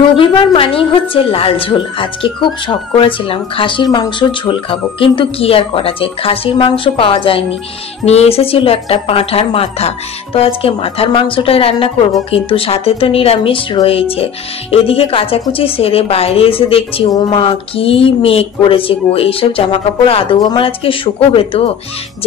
রবিবার মানেই হচ্ছে লাল ঝোল। আজকে খুব শখ করেছিলাম খাসির মাংসর ঝোল খাবো, কিন্তু কি আর করা যায়, খাসির মাংস পাওয়া যায়নি। নিয়ে এসেছিল একটা পাঁঠার মাথা, তো আজকে মাথার মাংসটাই রান্না করব, কিন্তু সাথে তো নিরামিষ রয়েছে। এদিকে কাচাকুচি সেরে বাইরে এসে দেখছি ও মা কি মেঘ করেছে গো, এইসব জামা কাপড় আদৌ আমার আজকে শুকোবে তো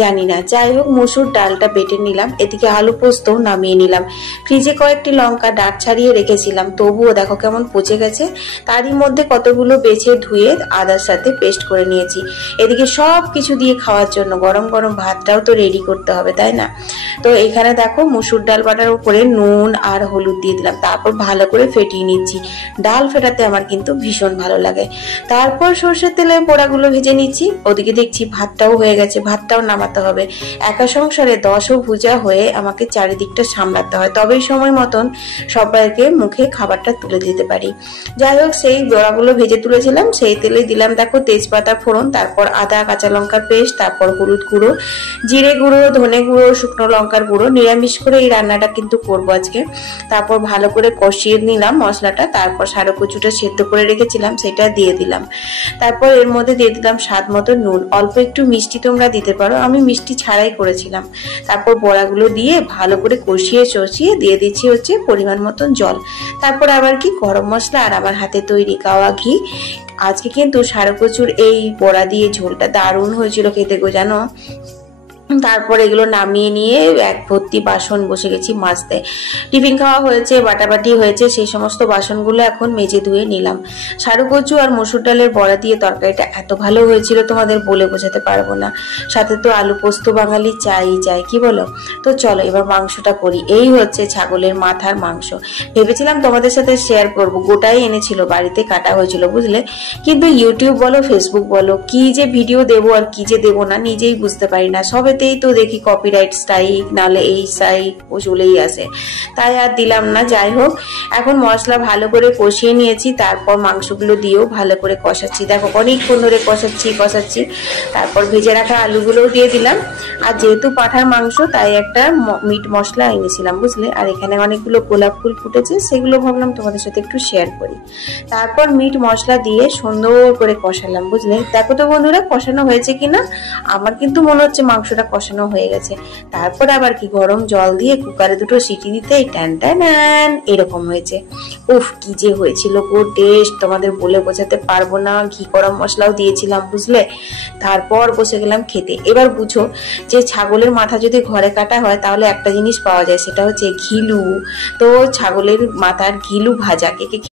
জানি না। যাই হোক, মসুর ডালটা বেটে নিলাম, এদিকে আলু পোস্তও নামিয়ে নিলাম। ফ্রিজে কয়েকটি লঙ্কা ডাঁট ছাড়িয়ে রেখেছিলাম, তবুও দেখো কেমন পচে গেছে। তারই মধ্যে কতগুলো বেছে ধুয়ে আদার সাথে পেস্ট করে নিয়েছি। এদিকে সব কিছু দিয়ে খাওয়ার জন্য গরম গরম ভাতটাও তো রেডি করতে হবে, তাই না? তো এখানে দেখো মুসুর ডাল বাটার উপরে নুন আর হলুদ দিয়ে দিলাম, তারপর ভালো করে ফেটিয়ে নিচ্ছি। ডাল ফেটাতে আমার কিন্তু ভীষণ ভালো লাগে। তারপর সর্ষের তেলে পোড়াগুলো ভেজে নিচ্ছি। ওদিকে দেখছি ভাতটাও হয়ে গেছে, ভাতটাও নামাতে হবে। একা সংসারে 10ও ভুজা হয়ে আমাকে চারিদিকটা সামলাতে হয়, তবেই সময় মতন সবাইকে মুখে খাবারটা তুলে দিতে পারি। যাই হোক, সেই বড়াগুলো ভেজে তুলেছিলাম, সেই তেলে দিলাম দেখো তেজপাতা ফোড়ন, তারপর আদা কাঁচা লঙ্কার পেস্ট, তারপর হলুদ গুঁড়ো, জিরে গুঁড়ো, ধনে গুঁড়ো, শুকনো লঙ্কার গুঁড়ো। নিরামিষ করে এই রান্নাটা কিন্তু করবো আজকে। তারপর ভালো করে কষিয়ে নিলাম মশলাটা, তারপর সারো কচুটা সেদ্ধ করে রেখেছিলাম সেটা দিয়ে দিলাম। তারপর এর মধ্যে দিয়ে দিলাম স্বাদ মতো নুন, অল্প একটু মিষ্টি তোমরা দিতে পারো, আমি মিষ্টি ছাড়াই করেছিলাম। তারপর বড়াগুলো দিয়ে ভালো করে কষিয়ে দিয়ে দিচ্ছি হচ্ছে পরিমাণ মতন জল। তারপর আবার কি গরম মশলা আর আমার হাতে তৈরি কাওয়া ঘি। আজকে কিন্তু সারো কচুর এই বড়া দিয়ে ঝোলটা দারুণ হয়েছিল খেতে গো, জানো। তারপর এগুলো নামিয়ে নিয়ে এক ভর্তি বাসন বসে গেছি মাজতে। টিফিন খাওয়া হয়েছে, বাটাবাটি হয়েছে, সেই সমস্ত বাসনগুলো এখন মেজে ধুয়ে নিলাম। সারু কচু আর মসুর ডালের বড়া দিয়ে তরকারিটা এত ভালো হয়েছিল তোমাদের বলে বোঝাতে পারবো না। সাথে তো আলু পোস্ত বাঙালি চাই, কি বলো? তো চলো এবার মাংসটা করি। এই হচ্ছে ছাগলের মাথার মাংস। ভেবেছিলাম তোমাদের সাথে শেয়ার করব, গোটাই এনেছিল, বাড়িতে কাটা হয়েছিল বুঝলে। কিন্তু ইউটিউব বলো ফেসবুক বলো, কি যে ভিডিও দেবো আর কি যে দেবো না নিজেই বুঝতে পারি না। সবেতেই তো দেখি কপিরাইট স্ট্রাইক, নাহলে এই স্ট্রাইক ও চলেই আসে, তাই আর দিলাম না। যাই হোক, এখন মশলা ভালো করে কষিয়ে নিয়েছি, তারপর মাংসগুলো দিয়েও ভালো করে কষাচ্ছি। দেখো অনেকক্ষণ ধরে কষাচ্ছি। তারপর ভেজে রাখা আলুগুলোও দিয়ে দিলাম। আর যেহেতু পাঁঠার মাংস, তাই একটা মিট মশলা এনেছিলাম বুঝলে। আর এখানে অনেকগুলো গোলাপ ফুল ফুটেছে, সেগুলো ভাবলাম তোমাদের সাথে একটু শেয়ার করি। তারপর মিট মশলা দিয়ে সুন্দর করে কষালাম বুঝলে। দেখো তো বন্ধুরা কষানো হয়েছে কিনা, আমার কিন্তু মনে হচ্ছে মাংসটা কষানো হয়ে গেছে। তারপর আবার কি গরম জল দিয়ে কুকারে দুটো সিটি দিতেই টান টান এরকম হয়েছে। উফ, কি যে হয়েছিল গো, টেস্ট তোমাদের বলে বোঝাতে পারবো না। ঘি গরম মশলাও দিয়েছিলাম বুঝলে। তারপর বসে গেলাম খেতে। এবার বুঝো যে ছাগলের মাথা যদি ঘরে কাটা হয় তাহলে একটা জিনিস পাওয়া যায়, সেটা হচ্ছে ঘিলু। তো ছাগলের মাথার ঘিলু ভাজা কে কে